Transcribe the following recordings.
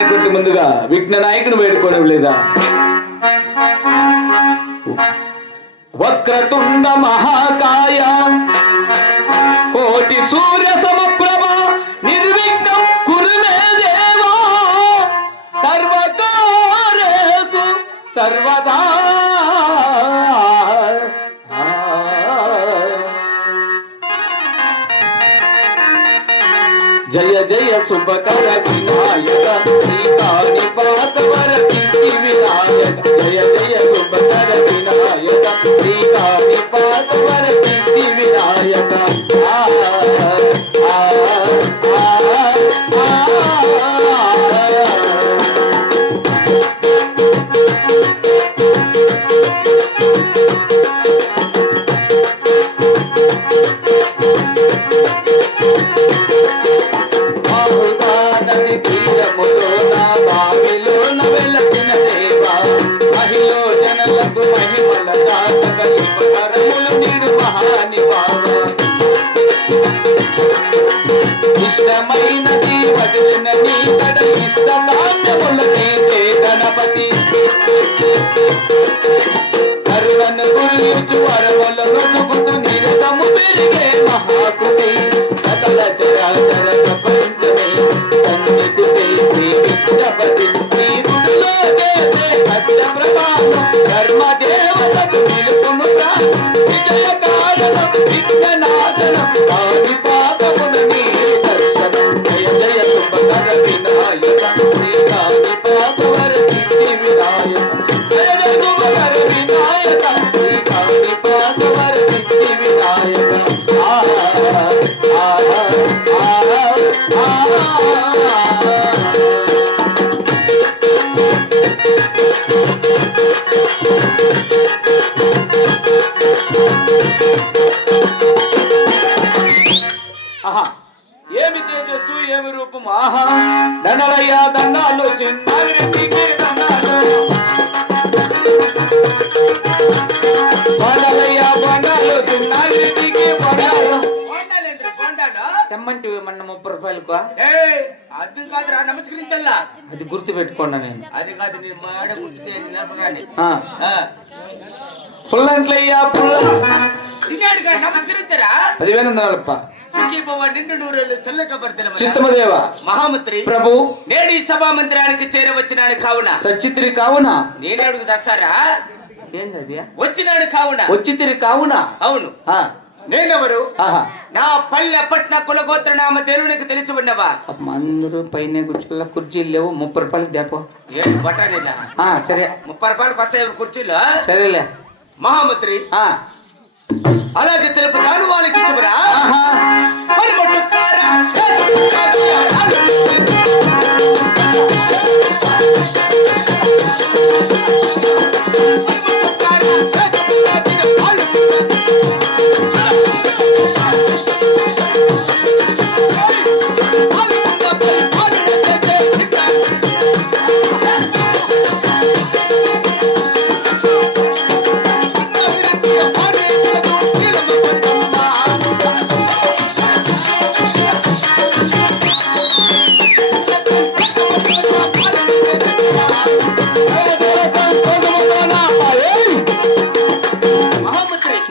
కొద్ది ముందుగా విఘ్న నాయకుడు వేడుకోవడం లేదా? వక్రతుండ మహాకాయ కోటి సూర్య సమప్రభ నిర్విఘ్నం కురు మే దేవా సర్వకార్యేషు సర్వదా. జయ జయ శుభకర వినాయక శ్రీకాని పాతవర సిద్ధి వినాయక. జయ జయ శుభకర వినాయక శ్రీకాని పాతవర సిద్ధి వినాయక. మహిమల జాతక ఇవ్వరములు నీడు మహానివావ. ఇష్టమైనది వదిలిన నీ కడ ఇష్ట కామ్యముల తీర్చే గణపతి. కరుణను గురించి వరవలను చూపుతూ నిరతము పెరిగే మహాకృతి. సకల చరాచర ప్రపంచమే సన్నిధి చేసి విఘ్నపతి. నీ గుడిలో చేసే సత్య ప్రమాణం ధర్మ దేవతకు నిలుపును విజయ కారణం విఘ్ననాశనం కాని పాదమును నీ దర్శనం. జయ జయ శుభకర వినాయక శ్రీకాని పాదవర సిద్ధి వినాయక. జయ జయ శుభకర వినాయక శ్రీకాని పాదవర సిద్ధి వినాయక. ఏమి తేజస్సు ఏమి రూపం! ఆహా దండలయ్య దండాలు చిన్నారెడ్డికి దండాలు. బండలయ్య బండాలు చిన్నారెడ్డికి బండాలు. తెమ్మంటివి మొన్న 30 రూపాయలకు. అది కాదురా నమస్కరించల్లా. అది గుర్తు పెట్టుకోండి. నేను అది కాదు నీ మాడ గుర్తు పుల్లంట్లయ్య పుల్ల నమస్కరించరా. 10,000 చిత్తమదేవ మహామంత్రి ప్రభు నేడు ఈ సభా మందిరానికి చేరవచ్చినాడు కావున సచిత్రి కావున నేను అడుగు దచ్చారా. ఏంది వచ్చినాడు కావున వచ్చితిరి కావున. అవును నేనెవరు? నా పల్లె పట్న కులగోత్ర నామ దేవునికి తెలిసి ఉన్నవా? అందరూ పైన కూర్చున్న కుర్చీలు లేవు. 30 రూపాయలు దేపో. బట్టాలేనా? సరే 30 రూపాయలకు వస్తాయి కుర్చీలో. సరేలే మహామంత్రి అలాగే తెలుపుతాను వాళ్ళకి ఇచ్చుకురా.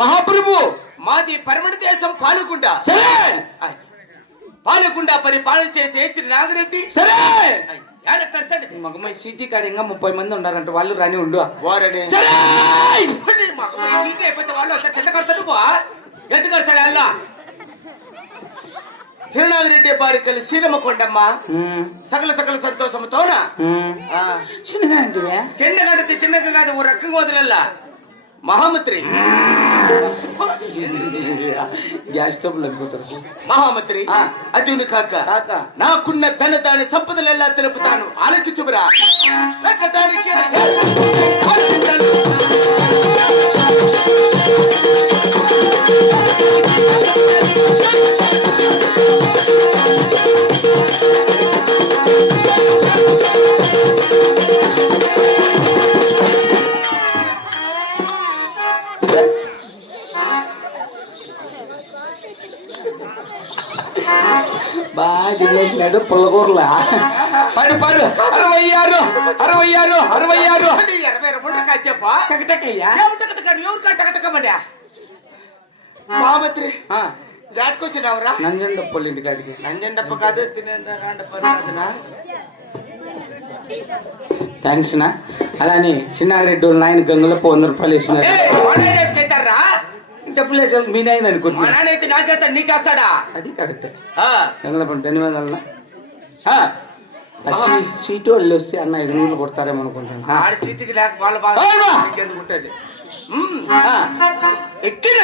మహాప్రభు మాది పరమణ దేశం పాలకుండ. పాలకుండ పరిపాలన చేసే నాగిరెడ్డి. సరే మగమ్మాయి సిటీ కాడ ఇంకా 30 మంది ఉన్నారంట. వాళ్ళు రాని ఉండు. ఎంత కడతాడు అల్లా? తిరునాగిరెడ్డి బారి కలిసి శ్రీరమ్మ కొండమ్మ సకల సకల సంతోషంతోన చిన్నగడితే చిన్నగా కాదు ఓ రకంగా వదిలల్లా. మహామంత్రి గ్యాస్ స్టవ్ మహామంత్రి అదును కాక నాకున్న ధన దాని సంపదలెల్లా తెలుపుతాను ఆలోచించురా. బాగా తినేసినాడు పుల్లకూరలా. పాడు పాడు 66 66 66 22 కాచెప్పా టకటకయ్యా ఎవరు టకటకమని మహామంత్రి దాటుకొచ్చినావురా నంజండప్ప ఇంటి కాడికి నంజండప్ప కాదు థ్యాంక్స్ నా అలానే చిన్నారెడ్డి వాళ్ళ నాయన గంగులప్ప 100 రూపాయలు వేసినారు డబ్బులు వేసారు మీ నాయన అనుకుంటున్నా నీకేస్తాడా అది కరెక్ట్ గంగులప్ప ధన్యవాదాలు సీటు వాళ్ళు వస్తే అన్న 500 కొడతారేమో అనుకుంటాను ఆడ సీటుకి లేక వాళ్ళ బాగా ఎందుకు ఉంటుంది ఎక్కిన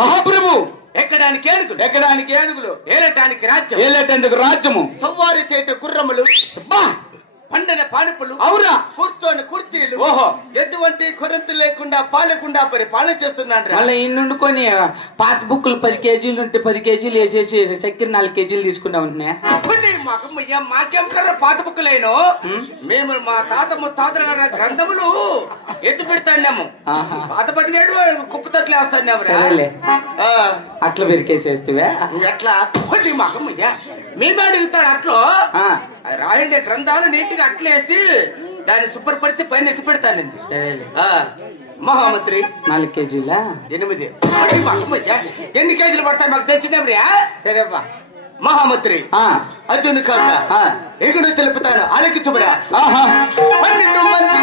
మహాప్రభు ఎక్కడానికి ఏనుగులు ఏలేటందుకు రాజ్యము సవ్వారి చేట గుర్రములు పండన పానుపులు అవురా కూర్చొని కుర్చీలు ఓహో ఎటువంటి కొరత లేకుండా పాలకుండా పరిపాలన చేస్తున్నాడు మళ్ళీ ఇన్నుకొని పాత బుక్కులు 10 కేజీలు ఉంటే 10 కేజీలు వేసేసి చక్కెర 4 కేజీలు తీసుకున్నా ఉంటున్నా మాకేం కర్ర పాత బుక్కులేను మేము మా తాత ముత్తాతల గ్రంథములు ఎత్తు పెడతాన్నాము పాత పట్టినట్టు కుప్పతట్లు వేస్తాను అట్లా పెరికేసేస్తే ఎట్లా మాకమ్మయ్యా మేమే అడుగుతారు అట్లో రాయండి గ్రంథాలు నీట్ గా అట్లేసి దాన్ని శుభ్రపరిచి పైన ఎత్తి పెడతానండి మహామంత్రి 4 కేజీలా 8 ఎన్ని కేజీలు పడతాయి మాకు తెచ్చినప్పుడు సరేపా మహామంత్రి అర్జును కాక ఎగుడు తెలుపుతాను ఆలకించుమరా 12 మంది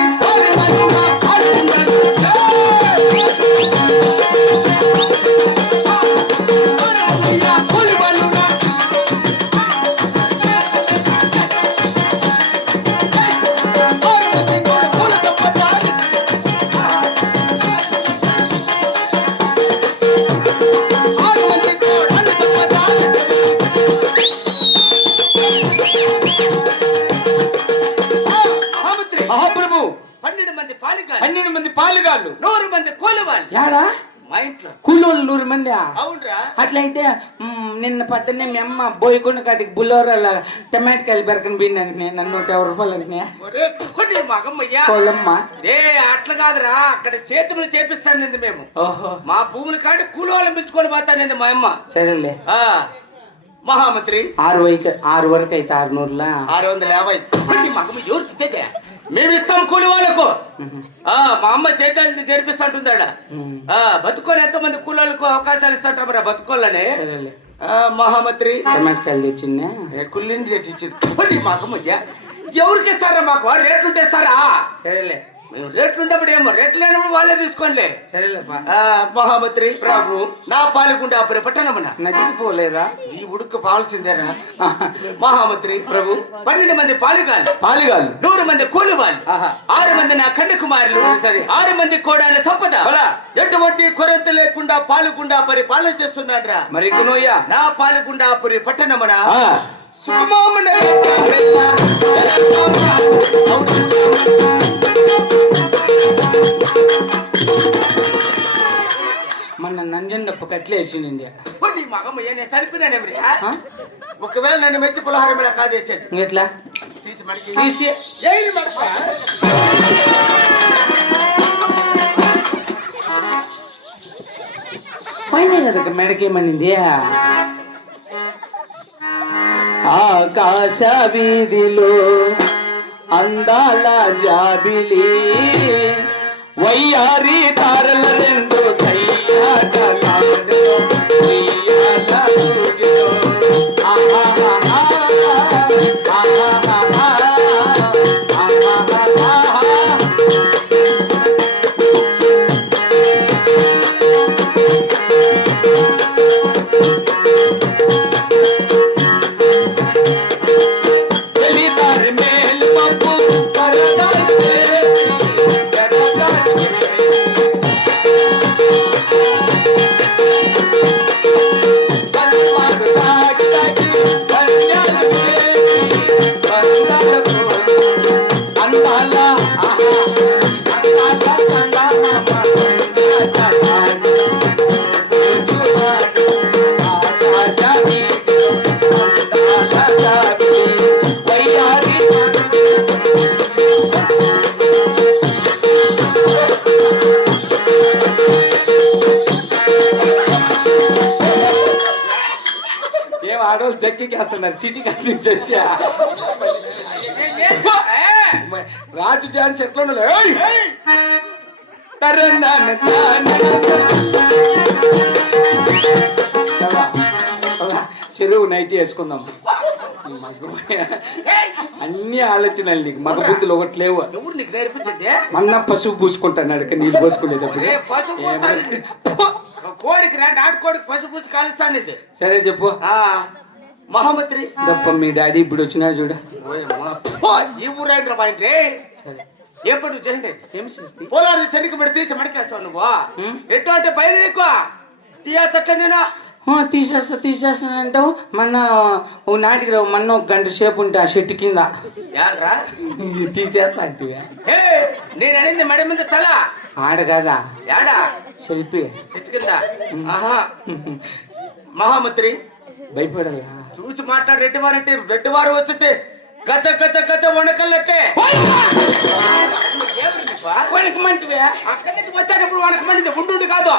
మహాప్రభు 12 మంది పాలుగాళ్ళు 100 మంది కూలివాళ్ళు యాడా మా ఇంట్లో కూలోళ్ళు 100 మంది అవునరా అట్లయితే నిన్న పొద్దున్నే మీ అమ్మ బోయకొండ కాటికి బుల్లోరాల టమాటకాయలు బెరకని పోయిందని నన్ను 150 రూపాయలు అంటున్నా అట్లా కాదురా అక్కడ చేతులు చేపిస్తానండి మేము ఓహో మా భూముల కాడి కూలోళ్ళని పెంచుకొని పోతానండి మా అమ్మ సరేలే మహామంత్రి 6 వరకు అయితే 600లా 650 మగమ్మ ఎవరికి మేము ఇస్తాం కూలి వాళ్ళకు మా అమ్మ చేతాలు జరిపిస్తుంటుందాడ బతుకోని ఎంతో మంది కూలీలకు అవకాశాలు ఇస్తాంటారా బతుకోవాలని మహామంత్రి టమాటకాయలు తెచ్చిందా కుళ్ళింది తెచ్చింది మాకమ్మ ఎవరికి ఇస్తారా మాకు రేట్లు ఉంటే ఇస్తారా సరేలే మేము రేట్లు ఉన్నప్పుడు ఏమో రేట్లు లేనప్పుడు వాళ్ళే తీసుకోండి సరేలేపా మహామంత్రి ప్రభు నా పాలకుండా పట్టణమున నదికి పోలేదా ఈ ఉడుకు పాల్సిందేనా మహామంత్రి ప్రభు 12 మంది పాలుగాళ్ళు 100 మంది కూలి వాళ్ళు 6 మంది నా కన్య కుమారులు 6 మంది కోడాల సంపద ఎటువంటి కొరత లేకుండా పాలుకుండా పరిపాలన చేస్తున్నాడు రా మరి నా పాలగుండాపురి పట్టణమున మన నంజండప్ప కట్లేసింది మగమ్మ చనిపోయినానేమి ఒకవేళ నన్ను మెచ్చి పులహారం మీద కాదేసేది ఎట్లా తీసి పైన కదా మెడకేమనింది ఆకాశ వీధిలో అందాల జాబిలి వయ్యారి తారల రెండు సయ్యాటలాడు రోజు జక్కికేస్తున్నారు సిటీ కాడి నుంచి వచ్చా రాజు డాన్స్ ఎట్లా ఉండాలి? ఏయ్! తరన్నాన చెరువు నైట్ వేసుకుందాం. అన్ని ఆలోచనలు నీకు మగ బుద్ధులు ఒకటి లేవు. ఎవరు నీకు నేర్పించింది? అన్న పసుపు పూసుకుంటాను అడక నీళ్ళు పోసుకునేటప్పుడు. కోడికి నాటుకోడికి పసుపు పూసి కాలుస్తాను ఇది. సరే చెప్పు. మహామంత్రి తప్ప మీ డాడీ ఇప్పుడు వచ్చినా చూడ. ఈ ఊరేంద్ర మా ఇంటి ఎప్పుడు చేయండి. ఏం చేస్తే పోలాడు చెనికి పెడి తీసి మడికేస్తావు నువ్వు. ఎటువంటి పైన నీకు తీయచ్చట్ల నేను తీసేస్తానంటావు. మొన్న ఓ నాటికి రావు మొన్న ఒక గంట సేపు ఉంటే ఆ చెట్టు కింద తీసేస్తా అంటే నేను అనేది మడి మీద తల ఆడ కాదా యాడా శిల్పి చెట్టు కింద. మహామంత్రి భయపడాలా? చూసి మాట్లాడు. రెడ్డివారంటే రెడ్డివారు వచ్చుంటే గజ గజ గజ వణకల్లట్టే వణకమంటివే అక్కడి నుంచి వచ్చేటప్పుడు వణకమంది ఉండు కాదు.